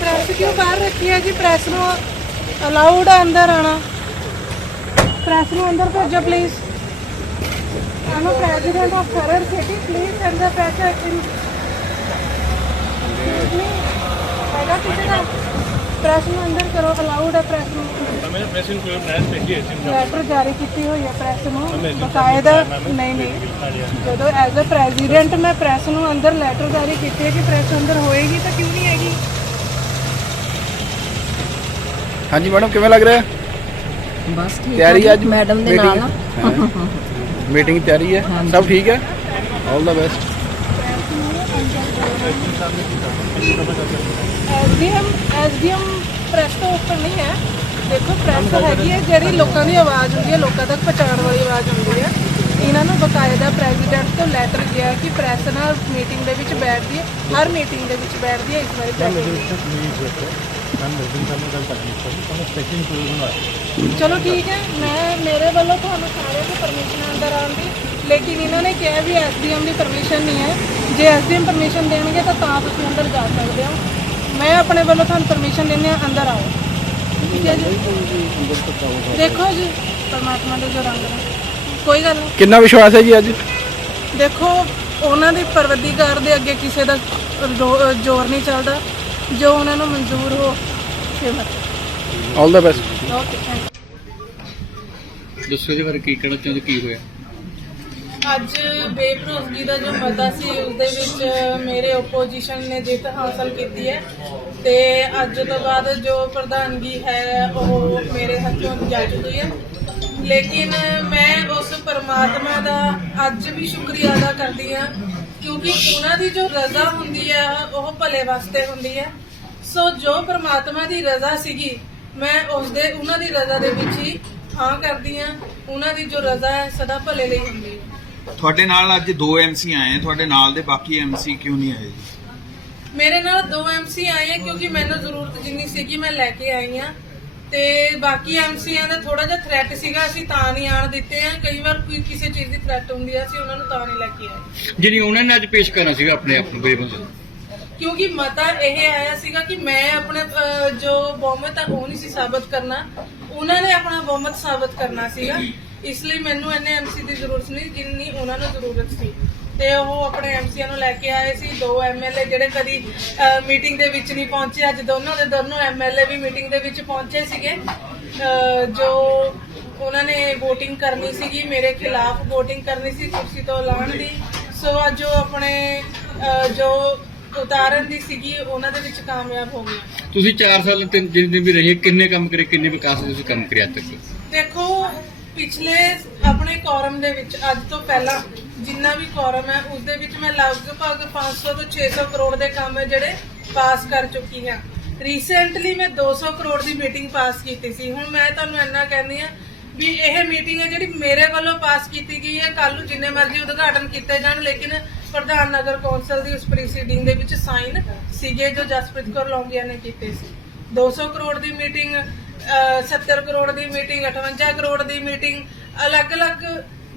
Press ਕਿਉਂ ਬਾਹਰ ਰੱਖੀ ਹੈ ਜੀ? ਪ੍ਰੈਸ ਨੂੰ ਅਲਾਉਡ ਹੈ ਅੰਦਰ ਆਣਾ ਪ੍ਰੈਸ ਨੂੰ ਅੰਦਰ ਭੇਜੋ ਪਲੀਜ਼ ਆਮ ਪ੍ਰੈਜ਼ੀਡੈਂਟ ਆਫ ਕਰਰ ਸਿਟੀ ਪਲੀਜ਼ ਅੰਦਰ ਪ੍ਰੈਸ ਇਨ ਹੈਗਾ ਕਿਸੇ ਦਾ? ਪ੍ਰੈਸ ਨੂੰ ਅੰਦਰ ਕਰੋ ਅਲਾਉਡ ਹੈ ਪ੍ਰੈਸ ਨੂੰ। ਪ੍ਰੈਸ ਜਾਰੀ ਕੀਤੀ ਹੋਈ ਹੈ ਪ੍ਰੈਸ ਨੂੰ। ਬਕਾਇਦਾ ਨਹੀਂ ਨਹੀਂ ਜਦੋਂ ਐਜ਼ ਅ ਪ੍ਰੈਜ਼ੀਡੈਂਟ ਮੈਂ ਪ੍ਰੈਸ ਨੂੰ ਅੰਦਰ ਲੈਟਰ ਜਾਰੀ ਕੀਤੀ ਹੈ ਕਿ ਪ੍ਰੈਸ ਅੰਦਰ ਹੋਏਗੀ ਤਾਂ ਕਿਉਂ ਨਹੀਂ ਹੈਗੀ? ਹਾਂਜੀ ਮੈਡਮ ਕਿਵੇਂ ਲੱਗ ਰਿਹਾ? ਬਸ ਠੀਕ ਤਿਆਰੀ ਅੱਜ? ਮੈਡਮ ਦੇ ਨਾਲ। ਮੀਟਿੰਗ ਤਿਆਰੀ ਹੈ? ਸਭ ਠੀਕ ਹੈ? All the best SDM SDM press ਤੋਂ ਉੱਪਰ ਨਹੀਂ ਹੈ। ਦੇਖੋ ਪ੍ਰੈਸ ਹੈਗੀ ਹੈ ਜਿਹੜੀ ਲੋਕਾਂ ਦੀ ਆਵਾਜ਼ ਹੁੰਦੀ ਹੈ ਲੋਕਾਂ ਤੱਕ ਪਹੁੰਚਾਉਣ ਵਾਲੀ ਆਵਾਜ਼ ਹੁੰਦੀ ਹੈ। ਇਹਨਾਂ ਨੂੰ ਬਕਾਇਦਾ ਪ੍ਰੈਜ਼ੀਡੈਂਟ ਤੋਂ ਲੈਟਰ ਗਿਆ ਕਿ ਪ੍ਰੈਸ ਨਾਲ ਮੀਟਿੰਗ ਦੇ ਵਿੱਚ ਬੈਠਦੀ ਹੈ ਹਰ ਮੀਟਿੰਗ ਦੇ ਵਿੱਚ ਬੈਠਦੀ ਹੈ ਇਸ ਵਾਰੀ ਚਲੋ ਠੀਕ ਹੈ ਮੈਂ ਮੇਰੇ ਵੱਲੋਂ ਤੁਹਾਨੂੰ ਸਾਰਿਆਂ ਦੀ ਪਰਮਿਸ਼ਨ ਅੰਦਰ ਆਉਣ ਦੀ ਲੇਕਿਨ ਇਹਨਾਂ ਨੇ ਕਿਹਾ ਵੀ ਐਸਡੀਐਮ ਦੀ ਪਰਮਿਸ਼ਨ ਨਹੀਂ ਹੈ। ਜੇ ਐਸਡੀਐਮ ਪਰਮਿਸ਼ਨ ਦੇਣਗੇ ਤਾਂ ਤਾਂ ਤੁਸੀਂ ਅੰਦਰ ਜਾ ਸਕਦੇ ਹੋ। ਮੈਂ ਆਪਣੇ ਵੱਲੋਂ ਤੁਹਾਨੂੰ ਪਰਮਿਸ਼ਨ ਦਿੰਦੇ ਹਾਂ ਅੰਦਰ ਆਓ। ਠੀਕ ਹੈ ਜੀ ਦੇਖੋ ਜੀ ਪਰਮਾਤਮਾ ਦੇ ਜੋ ਰੰਗ ਨੇ। ਕੋਈ ਗੱਲ ਨਹੀਂ। ਕਿੰਨਾ ਵਿਸ਼ਵਾਸ ਹੈ ਜੀ ਅੱਜ? ਦੇਖੋ ਉਹਨਾਂ ਦੀ ਪਰਵਦੀਗਾਰ ਦੇ ਅੱਗੇ ਕਿਸੇ ਦਾ ਜ਼ੋਰ ਨਹੀਂ ਚੱਲਦਾ। ਜੋ ਉਹਨਾਂ ਨੂੰ ਮਨਜ਼ੂਰ ਹੋ Simar all the best okay thank ਦੱਸੋ ਇਹਦੇ ਬਾਰੇ ਕੀ ਕਹਿਣਾ ਚਾਹੁੰਦੇ ਕੀ ਹੋਇਆ? ਅੱਜ ਬੇਭਰੋਸਗੀ ਦਾ ਜੋ ਮਤਾ ਸੀ ਉਸ ਦੇ ਵਿੱਚ ਮੇਰੇ ਆਪੋਜੀਸ਼ਨ ਨੇ ਜਿੱਤ ਹਾਸਲ ਕੀਤੀ ਹੈ। ਤੇ ਅੱਜ ਤੋਂ ਬਾਅਦ ਜੋ ਪ੍ਰਧਾਨਗੀ ਹੈ, ਉਹ ਮੇਰੇ ਹੱਥੋਂ ਜਾ ਚੁੱਕੀ ਹੈ। ਲੇਕਿਨ ਮੈਂ ਉਸ ਪਰਮਾਤਮਾ ਦਾ ਅੱਜ ਵੀ ਸ਼ੁਕਰੀਆ ਅਦਾ ਕਰਦੀ ਹਾਂ, ਕਿਉਂਕਿ ਉਹਨਾਂ ਦੀ ਜੋ ਰਜ਼ਾ ਹੁੰਦੀ ਹੈ, ਉਹ ਭਲੇ ਵਾਸਤੇ ਹੁੰਦੀ ਹੈ। ਸੋ ਜੋ ਪ੍ਰਮਾਤਮਾ ਦੀ ਰਜ਼ਾ ਸੀਗੀ, ਮੈਂ ਉਸ ਦੇ ਉਹਨਾਂ ਦੀ ਰਜ਼ਾ ਦੇ ਵਿੱਚ ਹੀ ਹਾਂ ਕਰਦੀ ਹਾਂ। ਉਹਨਾਂ ਦੀ ਜੋ ਰਜ਼ਾ ਹੈ, ਸਦਾ ਭਲੇ ਲਈ ਹੁੰਦੀ ਹੈ। ਤੁਹਾਡੇ ਨਾਲ ਅੱਜ ਦੋ ਐਮਸੀ ਆਏ ਆ ਤੁਹਾਡੇ ਨਾਲ ਦੇ ਬਾਕੀ ਐਮਸੀ ਕਿਉਂ ਨਹੀਂ ਆਏ ਜੀ? ਮੇਰੇ ਨਾਲ ਦੋ ਐਮਸੀ ਆਏ ਆ ਕਿਉਂਕਿ ਮੈਨੂੰ ਜ਼ਰੂਰਤ ਜਿੰਨੀ ਸੀਗੀ ਮੈਂ ਲੈ ਕੇ ਆਈ ਆ। ਤੇ ਬਾਕੀ ਐਮਸੀਆਂ ਦਾ ਥੋੜਾ ਜਿਹਾ ਥ੍ਰੈਟ ਸੀਗਾ ਅਸੀਂ ਤਾਂ ਨਹੀਂ ਆਣ ਦਿੱਤੇ ਆ। ਕਈ ਵਾਰ ਕੋਈ ਕਿਸੇ ਚੀਜ਼ ਦੀ ਥ੍ਰੈਟ ਹੁੰਦੀ ਆ ਅਸੀਂ ਉਹਨਾਂ ਨੂੰ ਤਾਂ ਨਹੀਂ ਲੈ ਕੇ ਆਏ। ਜਿਹੜੀ ਉਹਨਾਂ ਨੇ ਅੱਜ ਪੇਸ਼ ਕਰਨਾ ਸੀਗਾ ਆਪਣੇ ਆਪ ਨੂੰ ਬੇਬਸ ਕਿਉਂਕਿ ਮਤਾ ਇਹ ਆਇਆ ਸੀਗਾ ਕਿ ਮੈਂ ਆਪਣੇ ਅਹ, ਜੋ ਬਹੁਮਤ ਆ ਉਹ ਨਹੀਂ ਸੀ ਸਾਬਤ ਕਰਨਾ। ਉਹਨਾਂ ਨੇ ਆਪਣਾ ਬਹੁਮਤ ਸਾਬਤ ਕਰਨਾ ਸੀਗਾ। ਇਸ ਲਈ ਮੈਨੂੰ ਇੰਨੇ ਐਮਸੀ ਦੀ ਜ਼ਰੂਰਤ ਨਹੀਂ ਜਿੰਨੀ ਉਹਨਾਂ ਨੂੰ ਜ਼ਰੂਰਤ ਸੀ। ਤੇ ਉਹ ਆਪਣੇ ਐਮਸੀਆਂ ਨੂੰ ਲੈ ਕੇ ਆਏ ਸੀ। ਦੋ ਐਮਐਲਏ ਜਿਹੜੇ ਕਦੀ ਮੀਟਿੰਗ ਦੇ ਵਿੱਚ ਨਹੀਂ ਪਹੁੰਚੇ। ਅੱਜ ਦੋਨੋਂ ਦੇ ਦੋਨੋਂ ਐਮਐਲਏ ਵੀ ਮੀਟਿੰਗ ਦੇ ਵਿੱਚ ਪਹੁੰਚੇ ਸੀਗੇ। ਜੋ ਉਹਨਾਂ ਨੇ VOTING ਕਰਨੀ ਸੀਗੀ ਮੇਰੇ ਖਿਲਾਫ VOTING ਕਰਨੀ ਸੀ ਕੁਰਸੀ ਤੋਂ ਲਾਉਣ ਦੀ। ਸੋ ਅੱਜ ਉਹ ਆਪਣੇ ਜੋ ਉਤਾਰਨ ਦੀ ਸੀਗੀ ਉਹਨਾਂ ਦੇ ਵਿੱਚ ਕਾਮਯਾਬ ਹੋ ਗਏ ਤੁਸੀਂ 4 ਸਾਲ ਤਿੰਨ ਜਿੰਨੇ ਦਿਨ ਵੀ ਰਹੇ ਕਿੰਨੇ ਕੰਮ ਕਰੇ ਕਿੰਨੇ ਵਿਕਾਸ ਤੁਸੀਂ ਕੰਮ ਕਰਿਆ ਤੱਕ? ਦੇਖੋ ਪਿਛਲੇ ਆਪਣੇ ਕੋਰਮ ਦੇ ਵਿੱਚ ਅੱਜ ਤੋਂ ਪਹਿਲਾਂ ਜਿੰਨਾ ਵੀ ਕੋਰਮ ਹੈ ਉਸ ਦੇ ਵਿੱਚ ਮੈਂ ਲਗਭਗ 500 ਤੋਂ 600 ਕਰੋੜ ਦੇ ਕੰਮ ਹੈ ਜਿਹੜੇ ਪਾਸ ਕਰ ਚੁੱਕੀ ਹਾਂ। ਰੀਸੈਂਟਲੀ ਮੈਂ 200 ਕਰੋੜ ਦੀ ਮੀਟਿੰਗ ਪਾਸ ਕੀਤੀ ਸੀ। ਹੁਣ ਮੈਂ ਤੁਹਾਨੂੰ ਇੰਨਾ ਕਹਿੰਦੀ ਆ ਵੀ ਇਹ ਮੀਟਿੰਗ ਹੈ ਜਿਹੜੀ ਮੇਰੇ ਵੱਲੋਂ ਪਾਸ ਕੀਤੀ ਗਈ ਹੈ। ਕੱਲ ਨੂੰ ਜਿੰਨੇ ਮਰਜ਼ੀ ਉਦਘਾਟਨ ਕੀਤੇ ਜਾਣ, ਲੇਕਿਨ ਪ੍ਰਧਾਨ ਨਗਰ ਕੌਂਸਲ ਦੀ ਉਸ ਪ੍ਰੈਸੀਡਿੰਗ ਦੇ ਵਿੱਚ ਸਾਈਨ ਸੀਗੇ ਜੋ ਜਸਪ੍ਰੀਤ ਕੌਰ ਲੌਂਗੀਆ ਨੇ ਕੀਤੇ ਸੀ। 200 ਕਰੋੜ ਦੀ ਮੀਟਿੰਗ 70 ਕਰੋੜ ਦੀ ਮੀਟਿੰਗ 58 ਕਰੋੜ ਦੀ ਮੀਟਿੰਗ ਅਲੱਗ-ਅਲੱਗ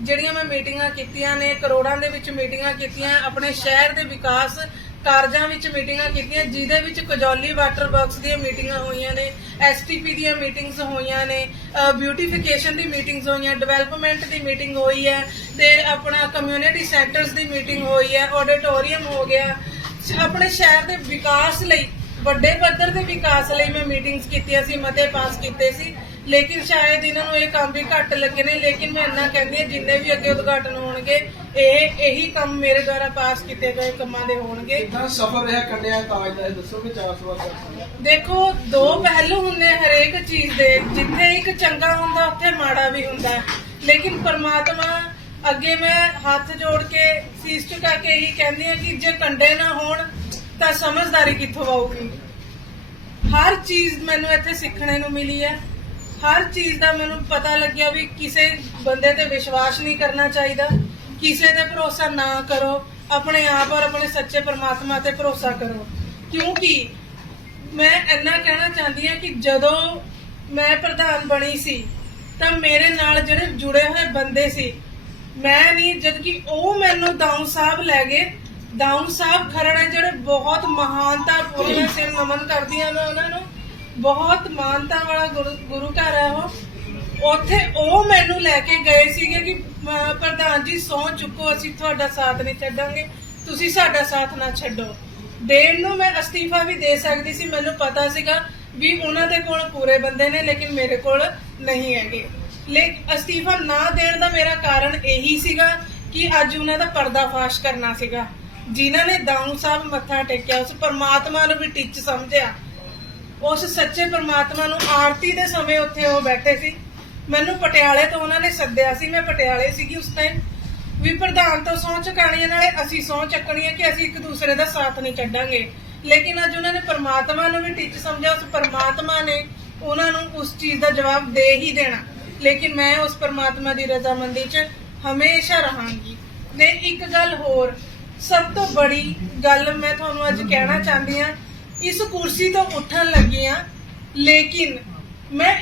ਜਿਹੜੀਆਂ ਮੈਂ ਮੀਟਿੰਗਾਂ ਕੀਤੀਆਂ ਨੇ, ਕਰੋੜਾਂ ਦੇ ਵਿੱਚ ਮੀਟਿੰਗਾਂ ਕੀਤੀਆਂ, ਆਪਣੇ ਸ਼ਹਿਰ ਦੇ ਵਿਕਾਸ ਕਾਰਜਾਂ ਵਿੱਚ ਮੀਟਿੰਗਾਂ ਕੀਤੀਆਂ, ਜਿਹਦੇ ਵਿੱਚ ਕਜੌਲੀ ਵਾਟਰ ਵਰਕਸ ਦੀਆਂ ਮੀਟਿੰਗਾਂ ਹੋਈਆਂ ਨੇ ਐਸਟੀਪੀ ਦੀਆਂ ਮੀਟਿੰਗਸ ਹੋਈਆਂ ਨੇ ਬਿਊਟੀਫਿਕੇਸ਼ਨ ਦੀ ਮੀਟਿੰਗਸ ਹੋਈਆਂ ਡਿਵੈਲਪਮੈਂਟ ਦੀ ਮੀਟਿੰਗ ਹੋਈ ਹੈ, ਤੇ ਆਪਣਾ ਕਮਿਊਨਿਟੀ ਸੈਂਟਰਸ ਦੀ ਮੀਟਿੰਗ ਹੋਈ ਹੈ ਆਡੀਟੋਰੀਅਮ ਹੋ ਗਿਆ। ਆਪਣੇ ਸ਼ਹਿਰ ਦੇ ਵਿਕਾਸ ਲਈ, ਵੱਡੇ ਪੱਧਰ ਦੇ ਵਿਕਾਸ ਲਈ ਮੈਂ ਮੀਟਿੰਗਸ ਕੀਤੀਆਂ ਸੀ, ਮਤੇ ਪਾਸ ਕੀਤੇ ਸੀ। ਲੇਕਿਨ ਸ਼ਾਇਦ ਇਹਨਾਂ ਨੂੰ ਇਹ ਕੰਮ ਵੀ ਘੱਟ ਲੱਗੇ ਨੇ ਲੇਕਿਨ ਮੈਂ ਇੰਨਾ ਕਹਿੰਦੀ ਹਾਂ ਜਿੰਨੇ ਵੀ ਅੱਗੇ ਉਦਘਾਟਨ ਹੋਣਗੇ ਇਹ ਇਹੀ ਕੰਮ ਮੇਰੇ ਦੁਆਰਾ ਪਾਸ ਕੀਤੇ ਗਏ ਕੰਮਾਂ ਦੇ ਹੋਣਗੇ। ਕਿੰਨਾ ਸਫਲ ਰਿਹਾ ਕੰਡਿਆ ਤਾਜ ਦਾ? ਇਹ ਦੱਸੋਗੇ 400 ਵਾਰ ਦੇਖੋ ਦੋ ਪਹਿਲੂ ਹੁੰਦੇ ਆ ਹਰੇਕ ਚੀਜ਼ ਦੇ। ਜਿੱਥੇ ਇੱਕ ਚੰਗਾ ਹੁੰਦਾ ਉੱਥੇ ਮਾੜਾ ਵੀ ਹੁੰਦਾ। ਹੈ। ਲੇਕਿਨ ਪਰਮਾਤਮਾ ਅੱਗੇ ਮੈਂ ਹੱਥ ਜੋੜ ਕੇ ਸੀਸ ਝੁਕਾ ਕੇ ਇਹੀ ਕਹਿੰਦੀ ਆ ਕਿ ਜੇ ਕੰਡੇ ਨਾ ਹੋਣ ਤਾਂ ਸਮਝਦਾਰੀ ਕਿੱਥੋਂ ਆਊਗੀ? ਹਰ ਚੀਜ਼ ਮੈਨੂੰ ਇੱਥੇ ਸਿੱਖਣੇ ਨੂੰ ਮਿਲੀ ਹੈ। ਹਰ ਚੀਜ਼ ਦਾ ਮੈਨੂੰ ਪਤਾ ਲੱਗਿਆ ਵੀ ਕਿਸੇ ਬੰਦੇ ਤੇ ਵਿਸ਼ਵਾਸ ਨਹੀਂ ਕਰਨਾ ਚਾਹੀਦਾ। ਕਿਸੇ ਤੇ ਭਰੋਸਾ ਨਾ ਕਰੋ। ਆਪਣੇ ਆਪ ਔਰ ਆਪਣੇ ਸੱਚੇ ਪਰਮਾਤਮਾ ਤੇ ਭਰੋਸਾ ਕਰੋ। ਕਿਉਂਕਿ ਮੈਂ ਇੰਨਾ ਕਹਿਣਾ ਚਾਹੁੰਦੀ ਹਾਂ ਕਿ ਜਦੋਂ ਮੈਂ ਪ੍ਰਧਾਨ ਬਣੀ ਸੀ, ਤਾਂ ਮੇਰੇ ਨਾਲ ਜਿਹੜੇ ਜੁੜੇ ਹੋਏ ਬੰਦੇ ਸੀ, ਮੈਂ ਨਹੀਂ, ਜਦਕਿ ਉਹ ਮੈਨੂੰ ਦਾਊ ਸਾਹਿਬ ਲੈ ਗਏ। ਦਾਊਂ ਸਾਹਿਬ ਖਰੜ ਹੈ, ਜਿਹੜੇ ਬਹੁਤ ਮਹਾਨਤਾ ਪੂਰੀਆਂ ਸਿਰ ਨਮਨ ਕਰਦੀਆਂ ਮੈਂ ਉਹਨਾਂ ਨੂੰ। ਬਹੁਤ ਮਾਨਤਾ ਵਾਲਾ ਗੁਰੂ ਘਰ ਹੈ ਉਹ। ਉੱਥੇ ਉਹ ਮੈਨੂੰ ਲੈ ਕੇ ਗਏ ਸੀਗੇ ਕਿ ਪ੍ਰਧਾਨ ਜੀ, ਸੌ ਚੁੱਕੋ, ਅਸੀਂ ਤੁਹਾਡਾ ਸਾਥ ਨਹੀਂ ਛੱਡਾਂਗੇ। ਤੁਸੀਂ ਸਾਡਾ ਸਾਥ ਨਾ ਛੱਡੋ। ਦੇਣ ਨੂੰ ਮੈਂ ਅਸਤੀਫਾ ਵੀ ਦੇ ਸਕਦੀ ਸੀ। ਮੈਨੂੰ ਪਤਾ ਸੀਗਾ ਵੀ ਉਹਨਾਂ ਦੇ ਕੋਲ ਪੂਰੇ ਬੰਦੇ ਨੇ, ਲੇਕਿਨ ਮੇਰੇ ਕੋਲ ਨਹੀਂ ਹੈਗੇ। ਲੇ, ਅਸਤੀਫਾ ਨਾ ਦੇਣ ਦਾ ਮੇਰਾ ਕਾਰਨ ਇਹੀ ਸੀਗਾ ਕਿ ਅੱਜ ਉਹਨਾਂ ਦਾ ਪਰਦਾਫਾਸ਼ ਕਰਨਾ ਸੀਗਾ। ਜਿਨ੍ਹਾਂ ਨੇ ਦਾਊਂ ਸਾਹਿਬ ਮੱਥਾ ਟੇਕਿਆ, ਉਸ ਪਰਮਾਤਮਾ ਨੂੰ ਵੀ ਟਿੱਚ ਸਮਝਿਆ। ਉਸ ਸੱਚੇ ਪਰਮਾਤਮਾ ਨੂੰ ਆਰਤੀ ਦੇ ਸਮੇਂ ਉੱਥੇ ਉਹ ਬੈਠੇ ਸੀ। ਮੈਨੂੰ ਪਟਿਆਲੇ ਤੋਂ ਉਹਨਾਂ ਨੇ ਸੱਦਿਆ ਸੀ। ਮੈਂ ਪਟਿਆਲੇ ਸੀਗੀ ਉਸ ਟਾਈਮ ਵੀ ਪ੍ਰਧਾਨ ਤੋਂ ਸਹੁੰ ਚੁਕਾਣੀ ਨਾਲੇ ਅਸੀਂ ਸਹੁੰ ਚੱਕਣੀ ਹੈ ਕਿ ਅਸੀਂ ਇੱਕ ਦੂਸਰੇ ਦਾ ਸਾਥ ਨਹੀਂ ਛੱਡਾਂਗੇ। ਲੇਕਿਨ ਅੱਜ ਉਹਨਾਂ ਨੇ ਪਰਮਾਤਮਾ ਨੂੰ ਵੀ ਟਿੱਚ ਸਮਝਿਆ। ਉਸ ਪਰਮਾਤਮਾ ਨੇ ਉਹਨਾਂ ਨੂੰ ਉਸ ਚੀਜ਼ ਦਾ ਜਵਾਬ ਦੇ ਹੀ ਦੇਣਾ। ਲੇਕਿਨ ਮੈਂ ਉਸ ਪਰਮਾਤਮਾ ਦੀ ਰਜ਼ਾਮੰਦੀ 'ਚ ਹਮੇਸ਼ਾ ਰਹਾਂਗੀ। ਤੇ ਇੱਕ ਗੱਲ ਹੋਰ, ਸਭ ਤੋਂ ਬੜੀ ਗੱਲ ਮੈਂ ਤੁਹਾਨੂੰ ਅੱਜ ਕਹਿਣਾ ਚਾਹੁੰਦੀ ਹਾਂ ਇਸ ਕੁਰਸੀ ਤੋਂ ਉੱਠਣ ਲੱਗੀ ਆ, ਲੇਕਿਨ ਮੈਂ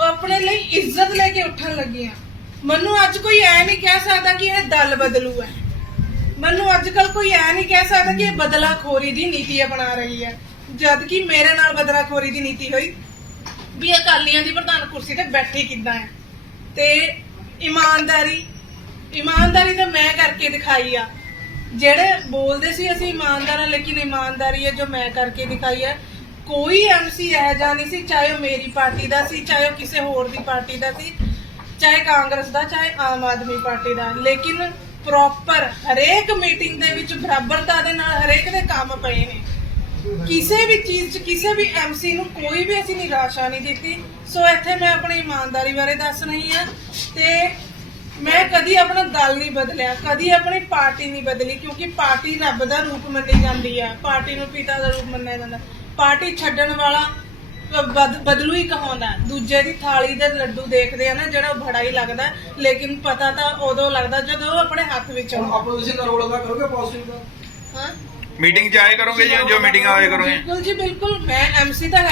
ਆਪਣੇ ਲਈ ਇੱਜ਼ਤ ਲੈ ਕੇ ਉੱਠਣ ਲੱਗੀ ਆ। ਮੈਨੂੰ ਅੱਜ ਕੋਈ ਐ ਨਹੀਂ ਕਹਿ ਸਕਦਾ ਕਿ ਇਹ ਦਲ ਬਦਲੂ ਹੈ। ਮੈਨੂੰ ਅੱਜ ਕੱਲ ਕੋਈ ਐ ਨਹੀਂ ਕਹਿ ਸਕਦਾ ਕਿ ਇਹ ਬਦਲਾਖੋਰੀ ਦੀ ਨੀਤੀ ਅਪਣਾ ਰਹੀ ਹੈ। ਜਦ ਕਿ ਮੇਰੇ ਨਾਲ ਬਦਲਾਖੋਰੀ ਦੀ ਨੀਤੀ ਹੋਈ, ਵੀ ਅਕਾਲੀਆਂ ਦੀ ਪ੍ਰਧਾਨ ਕੁਰਸੀ ਤੇ ਬੈਠੀ ਕਿੱਦਾਂ ਹੈ। ਤੇ ਇਮਾਨਦਾਰੀ ਇਮਾਨਦਾਰੀ ਤਾਂ ਮੈਂ ਕਰਕੇ ਦਿਖਾਈ ਆ। ਜਿਹੜੇ ਬੋਲਦੇ ਸੀ ਅਸੀਂ ਇਮਾਨਦਾਰ ਹਾਂ, ਲੇਕਿਨ ਇਮਾਨਦਾਰੀ ਹੈ ਜੋ ਮੈਂ ਕਰਕੇ ਦਿਖਾਈ ਹੈ। ਕੋਈ ਐਮਸੀ ਇਹ ਜਾ ਨਹੀਂ ਸੀ, ਚਾਹੇ ਉਹ ਮੇਰੀ ਪਾਰਟੀ ਦਾ ਸੀ, ਚਾਹੇ ਉਹ ਕਿਸੇ ਹੋਰ ਦੀ ਪਾਰਟੀ ਦਾ ਸੀ, ਚਾਹੇ ਕਾਂਗਰਸ ਦਾ, ਚਾਹੇ ਆਮ ਆਦਮੀ ਪਾਰਟੀ ਦਾ। ਲੇਕਿਨ ਪ੍ਰੋਪਰ ਹਰੇਕ ਮੀਟਿੰਗ ਦੇ ਵਿੱਚ ਬਰਾਬਰਤਾ ਦੇ ਨਾਲ ਹਰੇਕ ਦੇ ਕੰਮ ਪਏ ਨੇ। ਕਿਸੇ ਵੀ ਚੀਜ਼ 'ਚ, ਕਿਸੇ ਵੀ ਐਮਸੀ ਨੂੰ ਕੋਈ ਵੀ ਅਸੀਂ ਨਿਰਾਸ਼ਾ ਨਹੀਂ ਦਿੱਤੀ। ਸੋ ਇੱਥੇ ਮੈਂ ਆਪਣੀ ਇਮਾਨਦਾਰੀ ਬਾਰੇ ਦੱਸ ਰਹੀ ਹਾਂ ਤੇ ਮੈਂ ਕਦੀ ਆਪਣਾ ਦਲ ਨਹੀਂ ਬਦਲਿਆ ਕਦੀ ਆਪਣੀ ਪਾਰਟੀ ਨਹੀਂ ਬਦਲੀ ਕਿਉਂਕਿ ਪਾਰਟੀ ਰੱਬ ਦਾ ਰੂਪ ਮੰਨੀ ਜਾਂਦੀ ਹੈ ਪਾਰਟੀ ਨੂੰ ਪਿਤਾ ਦਾ ਰੂਪ ਮੰਨਿਆ ਜਾਂਦਾ। ਪਾਰਟੀ ਛੱਡਣ ਵਾਲਾ ਬਦ- ਬਦਲੂ ਹੀ ਕਹਾਉਂਦਾ ਦੂਜੇ ਦੀ ਥਾਲੀ ਦੇ ਲੱਡੂ ਦੇਖਦੇ ਆ ਨਾ ਜਿਹੜਾ ਬੜਾ ਹੀ ਲੱਗਦਾ ਲੇਕਿਨ ਪਤਾ ਤਾਂ ਉਦੋਂ ਲੱਗਦਾ ਜਦੋਂ ਉਹ ਆਪਣੇ ਹੱਥ ਵਿੱਚ ਹੁਣ ਆਉਂਦਾ। ਆਪੋਜੀਸ਼ਨ ਦਾ ਰੋਲ ਅਦਾ ਕਰੋਗੇ ਪੋਜ਼ਿਟਿਵ ਦਾ? ਹਾਂ? ਮੀਟਿੰਗ 'ਚ ਆਏ ਕਰੋਗੇ ਜੀ ਜੋ ਮੀਟਿੰਗ ਆਏ ਕਰੋਗੇ? ਬਿਲਕੁਲ ਜੀ ਬਿਲਕੁਲ। ਮੈਂ ਐਮਸੀ ਤਾਂ ਹੈ